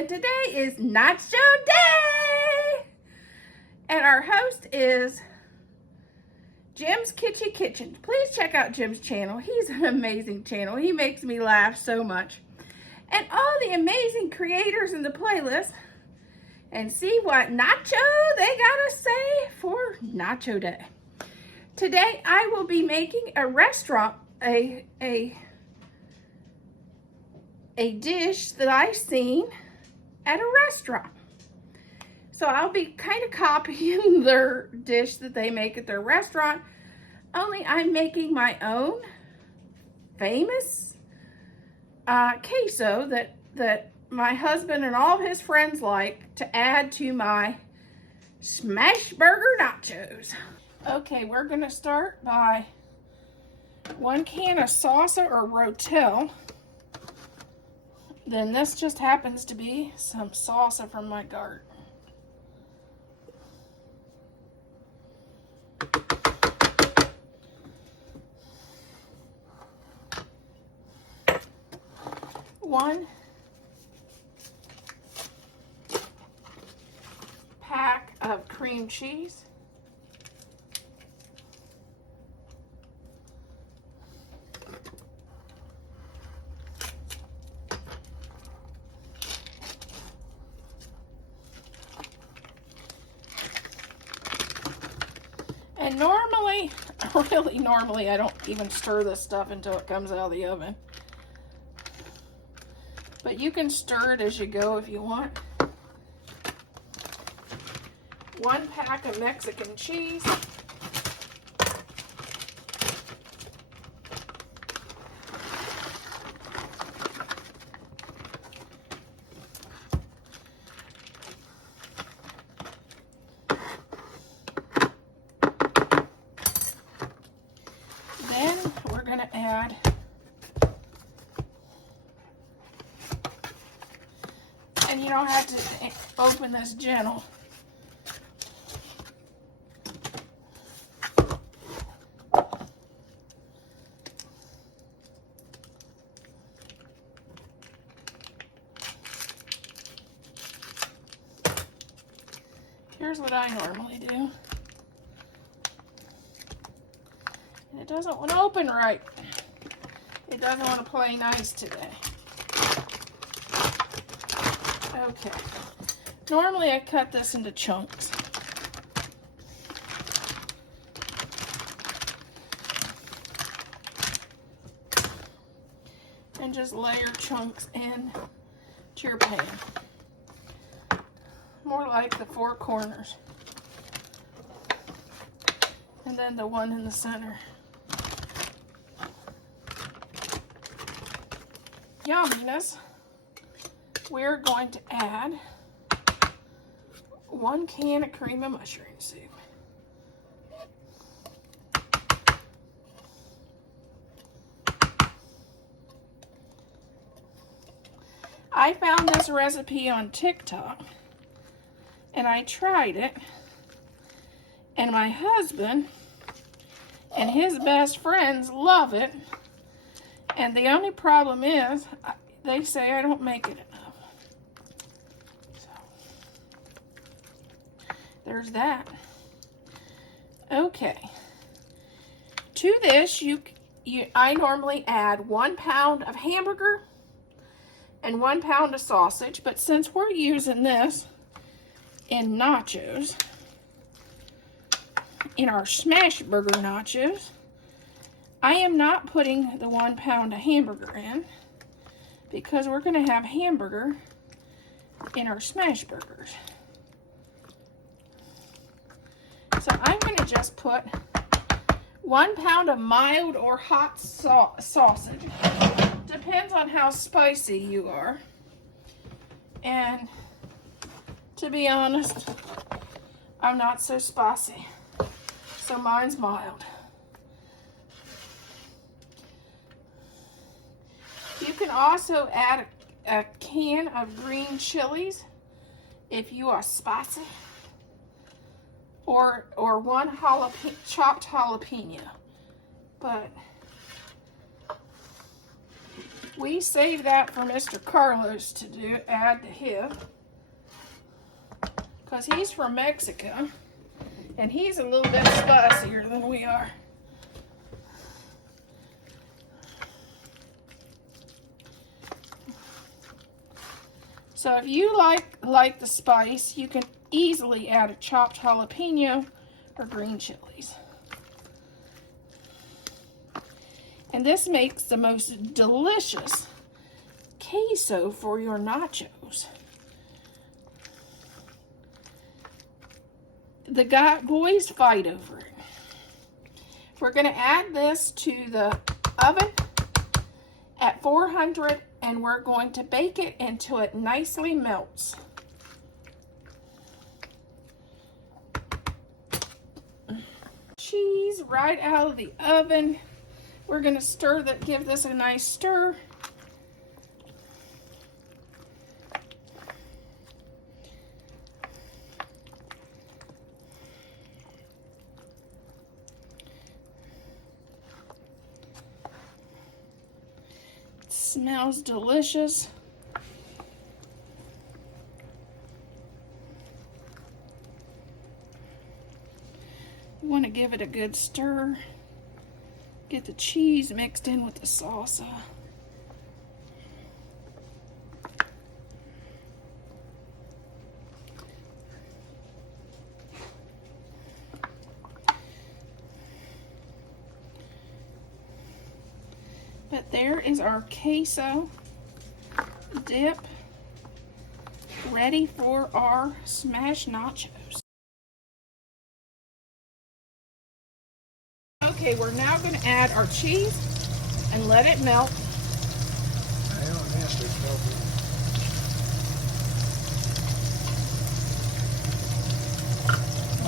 and today is Nacho Day! And our host is Jim's Kitschy Kitchen. Please check out Jim's channel. He's an amazing channel. He makes me laugh so much. And all the amazing creators in the playlist, and see what nacho they gotta say for Nacho Day. Today I will be making a restaurant, a dish that I've seen at a restaurant. So I'll be kind of copying their dish that they make at their restaurant, only I'm making my own famous queso that my husband and all of his friends like to add to my smashburger nachos. Okay, we're gonna start by 1 can of salsa or rotel. Then this just happens to be some salsa from my garden. One pack of cream cheese. And normally I don't even stir this stuff until it comes out of the oven. But you can stir it as you go if you want. 1 pack of Mexican cheese. Then we're going to add and you don't have to open this gentle. Here's what I normally do. And it doesn't want to open right. It doesn't want to play nice today. Okay. Normally I cut this into chunks. And just layer chunks in to your pan. More like the 4 corners. And then the one in the center. Yumminess. We're going to add 1 can of cream of mushroom soup. I found this recipe on TikTok and I tried it, and my husband and his best friends love it, and the only problem is they say I don't make it enough. So there's that. Okay. To this, I normally add 1 pound of hamburger and 1 pound of sausage, but since we're using this in nachos, in our smashburger nachos, I am not putting the 1 pound of hamburger in, because we're going to have hamburger in our smash burgers. So I'm going to just put 1 pound of mild or hot sausage. Depends on how spicy you are. And to be honest, I'm not so spicy. So mine's mild. You can also add a can of green chilies if you are spicy, or 1 chopped jalapeno. But We save that for Mr. Carlos to do, add to him. Because he's from Mexico. And he's a little bit spicier than we are. So if you like the spice, you can easily add a chopped jalapeno or green chilies. And this makes the most delicious queso for your nachos. The boys fight over it. We're going to add this to the oven at 400, and we're going to bake it until it nicely melts. Cheese right out of the oven. We're going to give this a nice stir. Smells delicious. You want to give it a good stir. Get the cheese mixed in with the salsa. But there is our queso dip ready for our smashed nachos. Okay, we're now going to add our cheese and let it melt. I don't have to cover.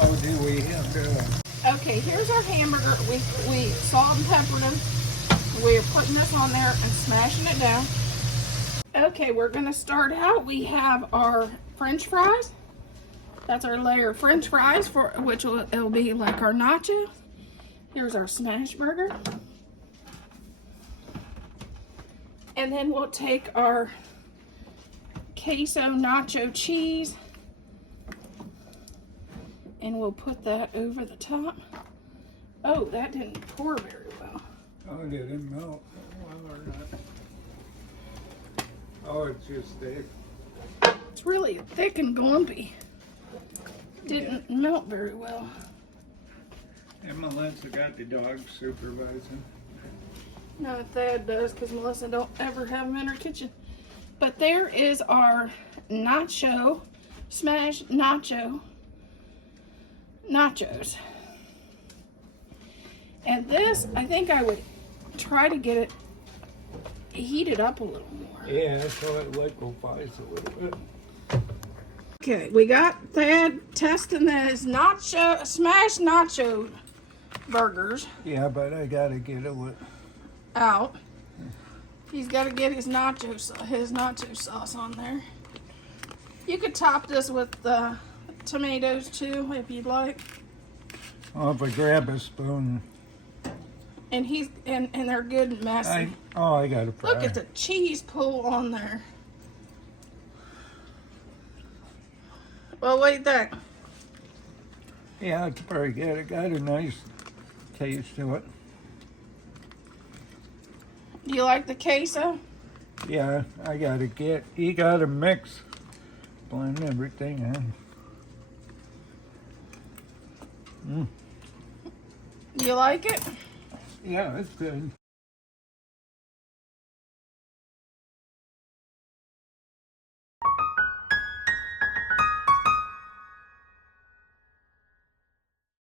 Oh, do we have to? Okay, here's our hamburger. We salt and peppered them. We're putting this on there and smashing it down. Okay, we're going to start out. We have our French fries. That's our layer of French fries, it'll be like our nacho. Here's our smashburger. And then we'll take our queso nacho cheese and we'll put that over the top. Oh, that didn't pour very well. Oh, it didn't melt. Well, or not. Oh, it's just thick. It's really thick and glumpy. Didn't melt very well. And Melissa got the dogs supervising. No, Thad does, because Melissa don't ever have them in her kitchen. But there is our nacho, smashed nachos. And this, I think I would try to get it heated up a little more. Yeah, so it liquefies a little bit. Okay, we got Thad testing his smashed nacho burgers Yeah, but I gotta get it out. He's got to get his nacho sauce on there. You could top this with tomatoes too, if you'd like. Oh, if I grab a spoon. And and they're good and messy. I got to fry. Look at the cheese pull on there. Well, wait there. Yeah, it's very good. It got a nice taste to it. Do you like the queso? Yeah, you gotta mix, blend everything in. Do you like it? Yeah, it's good.